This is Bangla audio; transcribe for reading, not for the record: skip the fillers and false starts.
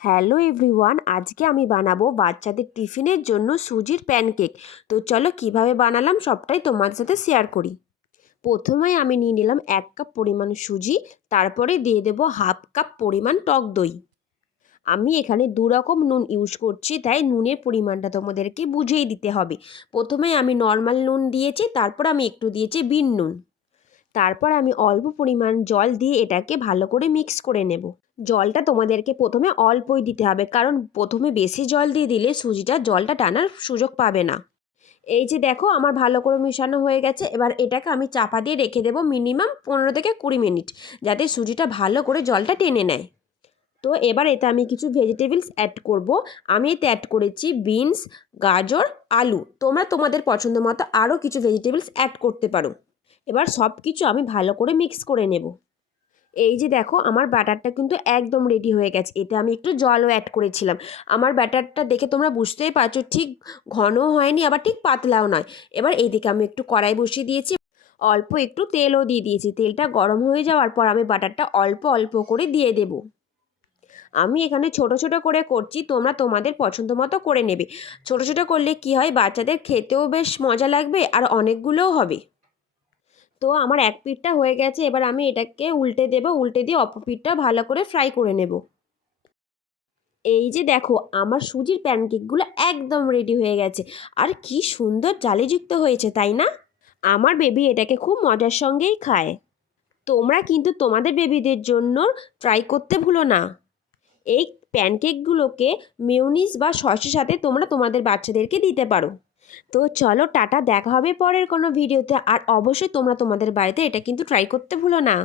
হ্যালো এভরিওয়ান, আজকে আমি বানাবো বাচ্চাদের টিফিনের জন্য সুজির প্যানকেক। তো চলো কিভাবে বানালাম সবটাই তোমাদের সাথে শেয়ার করি। প্রথমে আমি নিয়ে নিলাম 1 কাপ পরিমাণ সুজি, তারপরে দিয়ে দেবো 1/2 কাপ পরিমাণ টক দই। আমি এখানে 2 রকম নুন ইউজ করছি, তাই নুনের পরিমাণটা তোমাদেরকে বুঝেই দিতে হবে। প্রথমে আমি নর্মাল নুন দিয়েছি, তারপর আমি একটু দিয়েছি বিন নুন। তারপর আমি অল্প পরিমাণ জল দিয়ে এটাকে ভালো করে মিক্স করে নেব। জলটা তোমাদেরকে প্রথমে অল্পই দিতে হবে, কারণ প্রথমে বেশি জল দিয়ে দিলে সুজিটা জলটা টানার সুযোগ পাবে না। এই যে দেখো আমার ভালো করে মেশানো হয়ে গেছে। এবার এটাকে আমি চাপা দিয়ে রেখে দেবো মিনিমাম 15 থেকে 20 মিনিট, যাতে সুজিটা ভালো করে জলটা টেনে নেয়। তো এবার এতে আমি কিছু ভেজিটেবলস অ্যাড করব। আমি এতে অ্যাড করেছি বিনস, গাজর, আলু। তোমরা তোমাদের পছন্দ মতো আরও কিছু ভেজিটেবলস অ্যাড করতে পারো। এবার সব কিছু আমি ভালো করে মিক্স করে নেব। এই যে দেখো আমার ব্যাটারটা কিন্তু একদম রেডি হয়ে গেছে। এতে আমি একটু জলও অ্যাড করেছিলাম। আমার ব্যাটারটা দেখে তোমরা বুঝতেই পারছো, ঠিক ঘনও হয়নি আবার ঠিক পাতলাও নয়। এবার এইদিকে আমি একটু কড়াই বসিয়ে দিয়েছি, অল্প একটু তেলও দিয়ে দিয়েছি। তেলটা গরম হয়ে যাওয়ার পর আমি বাটারটা অল্প অল্প করে দিয়ে দেব। আমি এখানে ছোট ছোট করে করছি, তোমরা তোমাদের পছন্দ মতো করে নেবে। ছোট ছোট করলে কি হয়, বাচ্চাদের খেতেও বেশ মজা লাগবে আর অনেকগুলোও হবে। তো আমার এক পিঠটা হয়ে গেছে, এবার আমি এটাকে উল্টে দেব। উল্টে দিয়ে অপর পিঠটা ভালো করে ফ্রাই করে নেব। এই যে দেখো আমার সুজির প্যানকেকগুলো একদম রেডি হয়ে গেছে। আর কি সুন্দর জালিযুক্ত হয়েছে, তাই না? আমার বেবি এটাকে খুব মজার সঙ্গেই খায়। তোমরা কিন্তু তোমাদের বেবিদের জন্য ট্রাই করতে ভুলো না। এই প্যানকেকগুলোকে মেয়োনিজ বা সসের সাথে তোমরা তোমাদের বাচ্চাদেরকে দিতে পারো। তো চলো টাটা, দেখা হবে পরের কোনো ভিডিওতে। আর অবশ্যই তোমরা তোমাদের বাড়িতে এটা কিন্তু ট্রাই করতে ভুলো না।